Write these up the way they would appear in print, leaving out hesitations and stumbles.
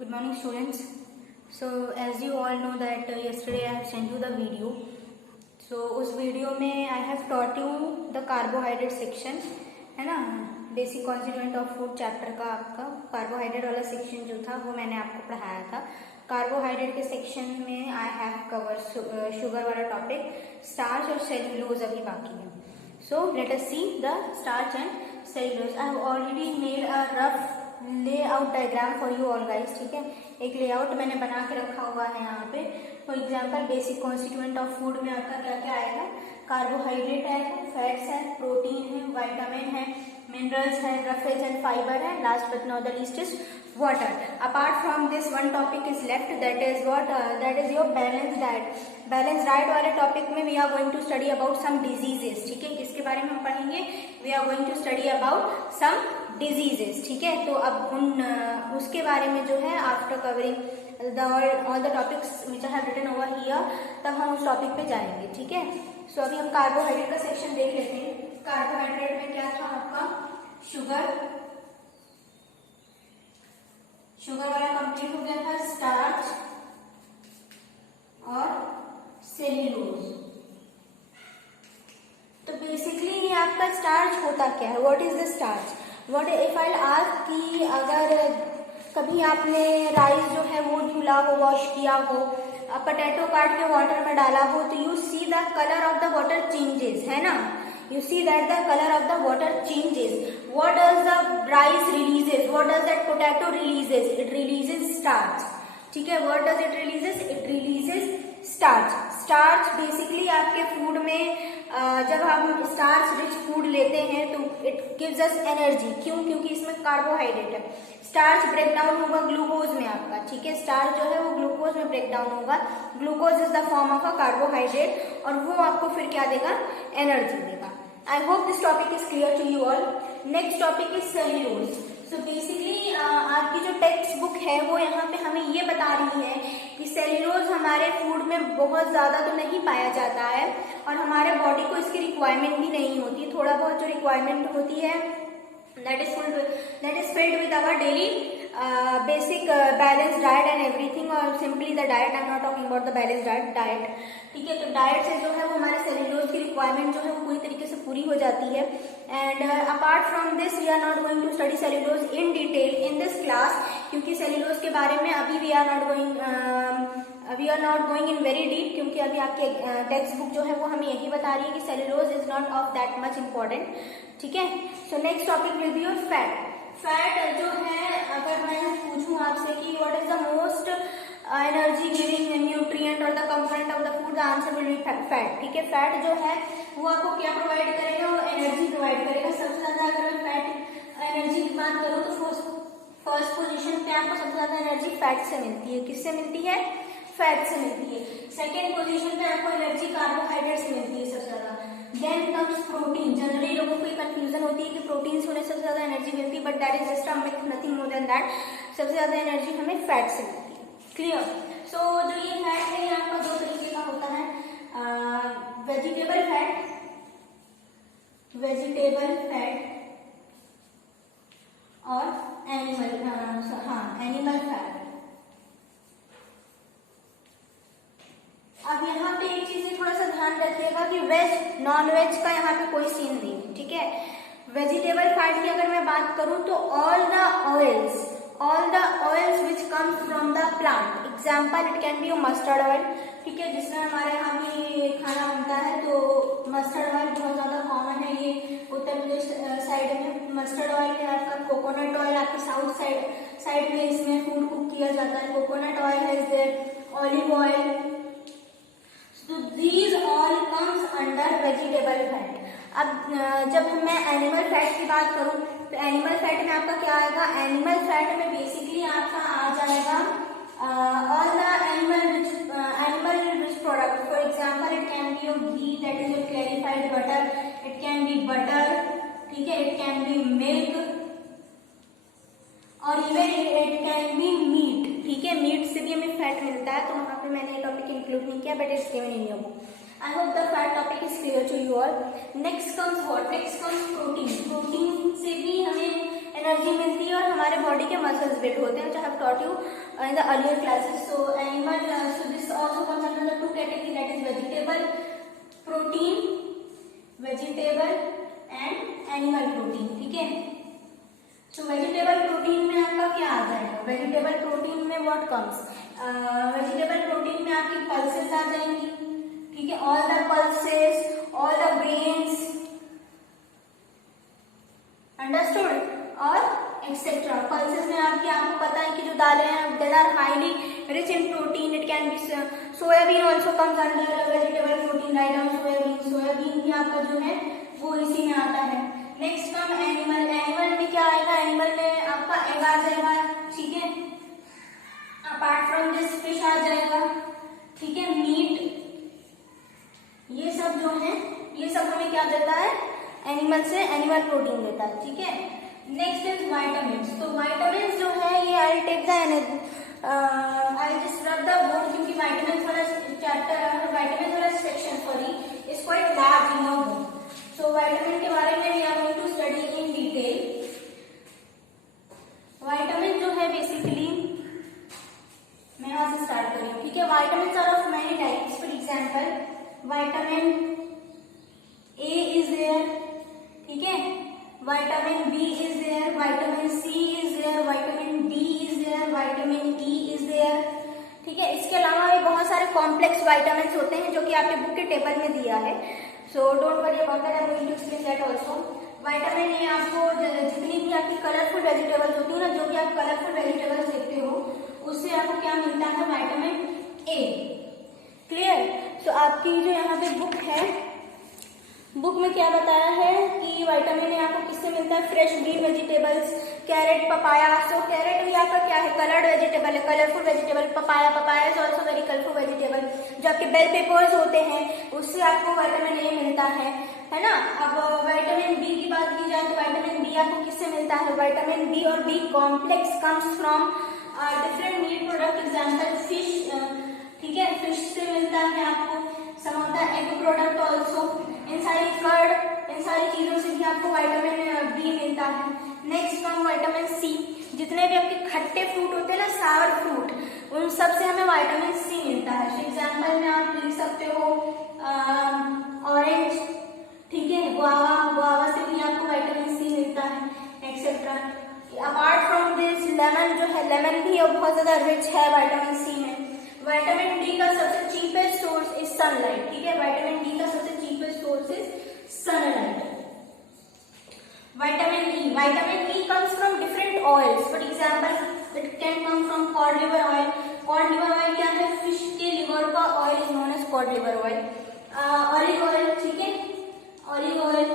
Good morning, students. So as you all know that yesterday I have sent you the video. So उस video में I have taught you the carbohydrate section, है ना, basic constituent of food chapter का आपका carbohydrate वाला section जो था वो मैंने आपको पढ़ाया था। कार्बोहाइड्रेट के सेक्शन में आई हैव कवर शुगर वाला टॉपिक, स्टार्च और सेल्यूलोज अभी बाकी है। So let us see the starch and cellulose. I have already made a rough layout diagram for you all guys, ठीक है। एक लेआउट मैंने बना के रखा हुआ है यहाँ पे। For example basic constituent of food में आपका क्या क्या आएगा, कार्बोहाइड्रेट आएगा, फैट्स है, प्रोटीन है, विटामिन है, मिनरल्स है, रफेज एंड फाइबर है, last but not the least is water. Apart from this one topic is left, that is what, that is your balance diet. Balance diet वाले topic में we are going to study about some diseases, ठीक है। किसके बारे में हम पढ़ेंगे, we are going to study about some diseases, ठीक है। तो अब उसके बारे में जो है after covering all the topics which I have written over here, तब हम उस टॉपिक पे जाएंगे, ठीक है। सो अभी हम कार्बोहाइड्रेट का सेक्शन देख लेते हैं। कार्बोहाइड्रेट में क्या था आपका, शुगर वाला कंप्लीट हो गया था, स्टार्च और सेल्यूलोज। तो बेसिकली ये आपका स्टार्च होता क्या है, what is the starch, what if I ask कि अगर कभी आपने राइस जो है वो धुला हो, वॉश किया हो, पोटैटो काट के वाटर में डाला हो, तो you see the colour of the water changes, है ना। You see that the color of the water changes. What does the rice releases? What does that potato releases? It releases starch. ठीक है, what does it releases? It releases starch. Starch basically आपके food में जब हम starch rich food लेते हैं तो it gives us energy। क्यों? क्योंकि इसमें कार्बोहाइड्रेट है। स्टार्च ब्रेक डाउन होगा ग्लूकोज में आपका, ठीक है। स्टार्च जो है वो ग्लूकोज में ब्रेक डाउन होगा। Glucose is the form of a carbohydrate और वो आपको फिर क्या देगा, एनर्जी देगा। I hope this topic is clear to you all. Next topic is cellulose. So basically आपकी जो टेक्स्ट बुक है वो यहाँ पे हमें ये बता रही है कि सेल्यूलोज हमारे फूड में बहुत ज्यादा तो नहीं पाया जाता है और हमारे बॉडी को इसकी रिक्वायरमेंट भी नहीं होती। थोड़ा बहुत जो रिक्वायरमेंट होती है that is filled with our daily basic balanced diet and everything, or simply the diet. I'm not talking about the balanced diet, ठीक है। तो डाइट से जो है वो हमारे सेल्यूलोज की रिक्वायरमेंट जो है वो पूरी तरीके से पूरी हो जाती है। And apart from this we are not going to study cellulose in detail in this class, क्योंकि सेल्यूलोज के बारे में अभी we are not going in very deep, क्योंकि अभी आपके टेक्स्ट बुक जो है वो हमें यही बता रही है कि cellulose is not of that much important, ठीक है। So next topic will be your fat. Fat जो है, अगर मैं पूछूं आपसे कि what is the most energy giving nutrient और the component of the food, the answer will be fat, ठीक है। फैट जो है वो आपको क्या प्रोवाइड करेगा, वो एनर्जी प्रोवाइड करेगा। सबसे ज्यादा अगर मैं फैट एनर्जी की बात करूँ तो फर्स्ट पोजीशन पे आपको सबसे ज्यादा एनर्जी फैट से मिलती है। किससे मिलती है, फैट से मिलती है। सेकेंड पोजीशन पे आपको एनर्जी कार्बोहाइड्रेट से मिलती है सबसे ज्यादा। Then comes protein. जनरली लोगों को कंफ्यूजन होती है कि प्रोटीन होने से सबसे ज्यादा एनर्जी मिलती है, but that is just a myth, nothing more than that. सबसे ज्यादा एनर्जी हमें फैट से मिलती है, क्लियर। सो जो ये फैट है ये आपका दो तरीके का होता है, वेजिटेबल फैट और एनिमल फैट। अब यहाँ पे एक चीज थोड़ा सा ध्यान रखिएगा कि वेज नॉन वेज का यहाँ पे कोई सीन नहीं, ठीक है। वेजिटेबल फैट की अगर मैं बात करूं तो all the oils which come from the plant. Example it can B mustard oil, ठीक है, जिसमें हमारे यहाँ भी खाना बनता है। तो मस्टर्ड ऑयल बहुत ज्यादा कॉमन है, ये उत्तर प्रदेश साइड में मस्टर्ड ऑयल है आपका। कोकोनट ऑयल आपके साउथ साइड में इसमें फूड कुक किया जाता है। कोकोनट ऑयल है is there, olive oil. So these all comes under vegetable fat. अब जब मैं एनिमल फैट की बात करूं तो एनिमल फैट में आपका क्या आएगा, एनिमल फैट में बेसिकली आपका आ जाएगा all the animal rich product. For example it can be your ghee, that is your clarified butter, it can be butter, ठीक है, इट कैन बी मिल्क और even it can be meat, ठीक है। Meet से भी हमें फैट मिलता है, तो वहां पे मैंने ये टॉपिक इंक्लूड नहीं किया, but it's given in your book. I hope the fat topic is clear to you all. Next comes what, next comes protein. Protein से भी हमें एनर्जी मिलती है और हमारे बॉडी के मसल्स बिल्ड होते हैं, which I have taught you in the earlier classes. So animal, so this also comes under the two category, that is vegetable protein, vegetable and animal protein. ठीक है, so vegetable protein में आपका क्या आ जाएगा? vegetable protein में what comes? vegetable protein में आपकी pulses आ जाएंगी, ठीक है, all the pulses, all the grains, understood, और एक्सेट्रा. पल्सेस में आपको पता है कि जो दालें हैं there are highly rich in protein. It can be soybean also comes under vegetable protein, right on soybean. Soybean भी आपका जो है वो इसी में आता है. नेक्स्ट कम एनिमल. एनिमल में क्या आएगा? एनिमल में आपका एग आ जाएगा, ठीक है. अपार्ट फ्रॉम दिस फिश आ जाएगा, ठीक है, मीट. ये सब जो है ये सब हमें क्या देता है? एनिमल से एनिमल प्रोटीन देता है, ठीक है. Next is vitamin. तो वाइटामिन जो है ये I take the I just rub the board, क्योंकि वाइटामिन वाला चैप्टर, वाइटामिन वाला section sorry is quite large in your book. So vitamin के बारे में we are going to study in detail. Vitamin जो है बेसिकली मैं यहाँ से स्टार्ट कर रही हूँ, ठीक है. Vitamin are of many types. For example vitamin A is there, ठीक है, vitamin B is there, vitamin C is there, vitamin D is there, vitamin E is there, ठीक है. इसके अलावा भी बहुत सारे कॉम्प्लेक्स विटामिन होते हैं जो कि आपके बुक के टेबल में दिया है. So don't worry about that, I am going to explain that also. Vitamin A आपको जितनी भी आपकी कलरफुल वेजिटेबल्स होती है ना, जो भी आप कलरफुल वेजिटेबल्स देखते हो उससे आपको क्या मिलता है? Vitamin A. क्लियर. सो आपकी जो यहाँ पे बुक है, बुक में क्या बताया है कि विटामिन ए आपको किससे मिलता है? Fresh green vegetables, carrot, papaya. So carrot भी आपका क्या है? कलर्ड वेजिटेबल है, colourful vegetable. Papaya is also very colourful vegetable. जो आपके बेल पेपर्स होते हैं उससे आपको विटामिन ए मिलता है ना. अब विटामिन बी की बात की जाए तो विटामिन बी आपको किससे मिलता है? विटामिन बी और B complex comes from different meat product. Example fish, ठीक है, फिश से मिलता है आपको. Some of the egg product also. इन सारी कर्ड, इन सारी चीजों से भी आपको विटामिन बी मिलता है. Next come vitamin C. जितने भी आपके खट्टे फ्रूट होते हैं ना, सावर फ्रूट, उन सब से हमें विटामिन सी मिलता है. फॉर एग्जाम्पल में आप लिख सकते हो ऑरेंज, ठीक है, गुआवा से भी आपको विटामिन सी मिलता है, etcetera. Apart from this lemon जो है, लेमन भी बहुत ज्यादा रिच है विटामिन सी में. विटामिन डी का सबसे चीपेस्ट सोर्स इज सनलाइट, ठीक है. विटामिन डी का सबसे cheapest source is sunlight. Vitamin E comes from different oils. For example, it can come from cod liver oil. Cod liver oil क्या है? Fish के liver का oil is known as cod liver oil. Olive oil, ठीक है, olive oil.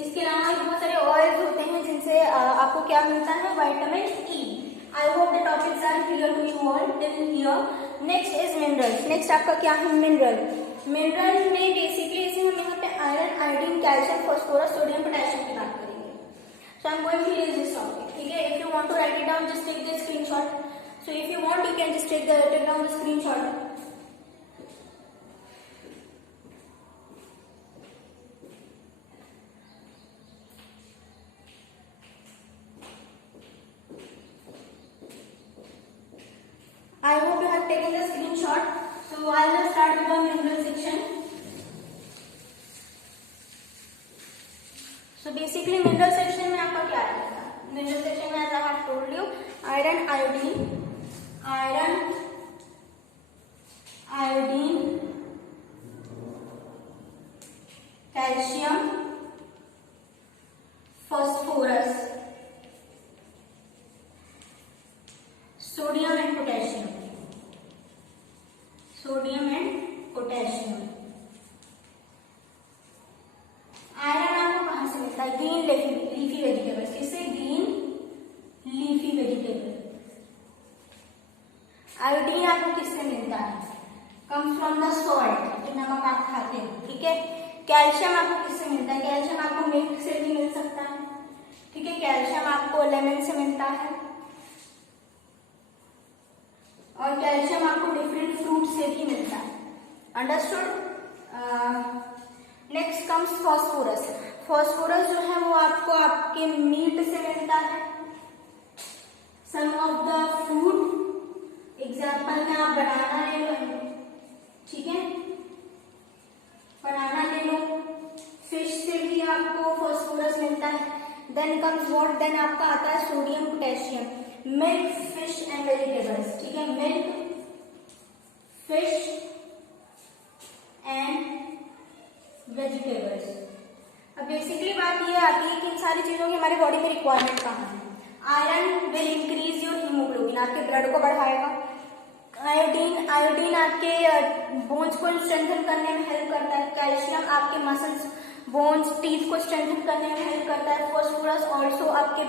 इसके अलावा बहुत सारे ऑयल्स होते हैं जिनसे आपको क्या मिलता है? Vitamin E. I hope the topics are clear to you all till here. Next is minerals. Next आपका क्या है? मिनरल. मिनरल में बेसिकली इसे हम यहाँ पे iron, iodine, calcium, phosphorus, sodium, potassium की बात करेंगे. So I'm going to erase this topic. ठीक है. If you want to write it down, just take the screenshot. So if you want, you can just take down the screenshot. I hope you have taken the screenshot. So I'll just start with the mineral section. So basically mineral section में आपका क्या आएगा? Mineral section में as I have told you, iron, iodine, calcium, phosphorus, sodium and potassium. Iron आपको कहां से मिलता है? Green leafy vegetables. किससे? Green leafy vegetable. आयोडीन आपको किससे मिलता है? कम्स फ्रॉम द सॉल्ट, जो नमक आप खाते हो, ठीक है. कैल्शियम आपको किससे मिलता है? कैल्शियम आपको मिल्क से भी मिल सकता है, ठीक है. कैल्शियम आपको लेमन से मिलता है और कैल्शियम आपको डिफरेंट फ्रूट से भी मिलता है. Understood. Next comes phosphorus. Phosphorus जो है वो आपको आपके मीट से मिलता है, सम ऑफ द फ्रूट, एग्जाम्पल में आप बनाना ले लो, ठीक है, बनाना ले लो। फिश से भी आपको फास्फोरस मिलता है। देन कम्स व्हाट, देन आपका आता है sodium potassium, milk, fish and vegetables, ठीक है, मिल्क, फिश एंड वेजिटेबल्स। अब बेसिकली बात ये आती है कि इन सारी चीजों की हमारी बॉडी में रिक्वायरमेंट कहाँ है। Iron will increase your haemoglobin, आपके ब्लड को बढ़ाएगा। आयोडीन आपके बोन्स को स्ट्रेंथन करने में हेल्प करता है। कैल्शियम आपके मसल्स, बोन्स, टीथ को स्ट्रेंथन करने में हेल्प करता है। फॉस्फोरस ऑल्सो आपके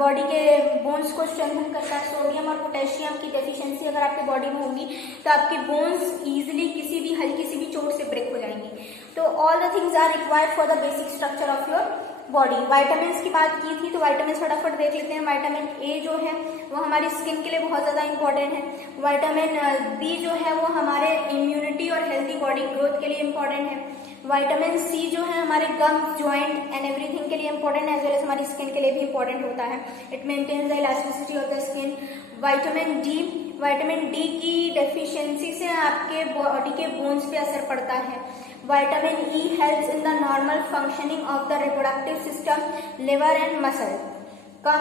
बॉडी के बोन्स को स्ट्रेंथन करता है। सोडियम और पोटेशियम की डेफिशिएंसी अगर आपके बॉडी में होगी तो आपकी बोन्स इजीली किसी भी हल्की सी भी चोट से ब्रेक हो जाएंगी। तो all the things are required for the basic structure of your body. Vitamin की बात की थी तो वाइटामिन फटाफट देख लेते हैं। वाइटामिन ए जो है वो हमारी स्किन के लिए बहुत ज्यादा इंपॉर्टेंट है। वाइटामिन बी जो है वो हमारे इम्यूनिटी और हेल्थी बॉडी ग्रोथ के लिए इंपॉर्टेंट है। वाइटामिन सी जो है हमारे गम्स, ज्वाइंट एंड एवरीथिंग के लिए इंपॉर्टेंट है, एज वेल एज हमारी स्किन के लिए भी इंपॉर्टेंट होता है। It maintains the elasticity of the skin. Vitamin D की डेफिशिएंसी से आपके बॉडी के बोन्स पे असर पड़ता है। Vitamin E helps in the normal functioning of the reproductive system, liver and muscle.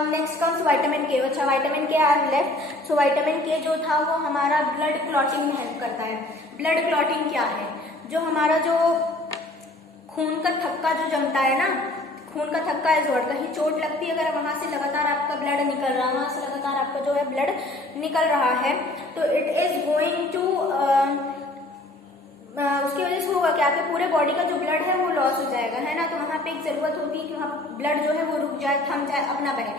Next comes vitamin के। अच्छा, विटामिन के आर लेफ्ट। सो विटामिन के जो था वो हमारा ब्लड क्लॉटिंग में हेल्प करता है। ब्लड क्लॉटिंग क्या है? जो हमारा जो खून का थक्का जो जमता है ना, खून का थक्का इज व्हाट, कहीं चोट लगती है अगर वहां से लगातार आपका ब्लड निकल रहा है, वहां से लगातार आपका जो है ब्लड निकल रहा है, तो इट इज गोइंग टू उसकी वजह से होगा कि आपके पूरे बॉडी का जो ब्लड है वो लॉस हो जाएगा, है ना। तो वहां पे एक जरूरत होती है कि वहां ब्लड जो है वो रुक जाए, थम जाए, अपना बने,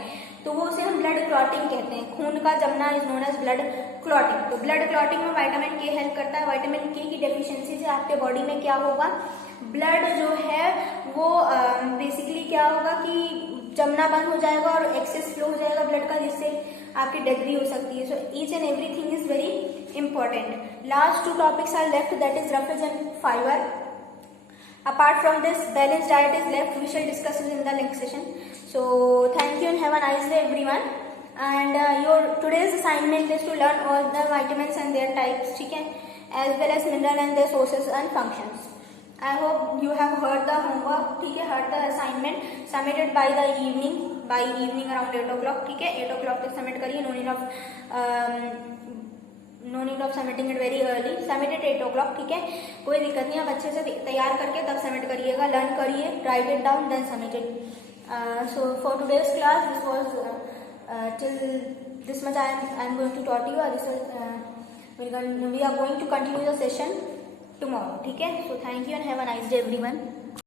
तो वो उसे हम ब्लड क्लॉटिंग कहते हैं। खून का जमना is known as blood clotting. तो ब्लड क्लॉटिंग में विटामिन के हेल्प करता है। विटामिन के की डेफिशिएंसी से आपके बॉडी में क्या होगा, ब्लड जो है वो बेसिकली क्या होगा कि जमना बंद हो जाएगा और एक्सेस फ्लो हो जाएगा ब्लड का, जिससे आपकी डेथ भी हो सकती है। So each and everything is very important. Last two topics are left, that is roughage and fibre. Apart from this, balanced diet is left. We shall discuss it in the next session. So thank you and have a nice day everyone. And your today's assignment is to learn all the vitamins and their types, ठीक है, as well as mineral and their sources and functions. I hope you have heard the homework, ठीक है, heard the assignment, submitted by the evening around 8 o'clock, ठीक है, 8 o'clock तक submit करिए. No need of submitting it very early. Submit it 8 o'clock, ठीक है, कोई दिक्कत नहीं. आप अच्छे से तैयार करके तब सबमिट करिएगा. लर्न करिए, write it down, then submit it. So for today's class, this was till this much I am going to taught you. This is we are going to continue the session tomorrow, ठीक है. So thank you and have a nice day everyone.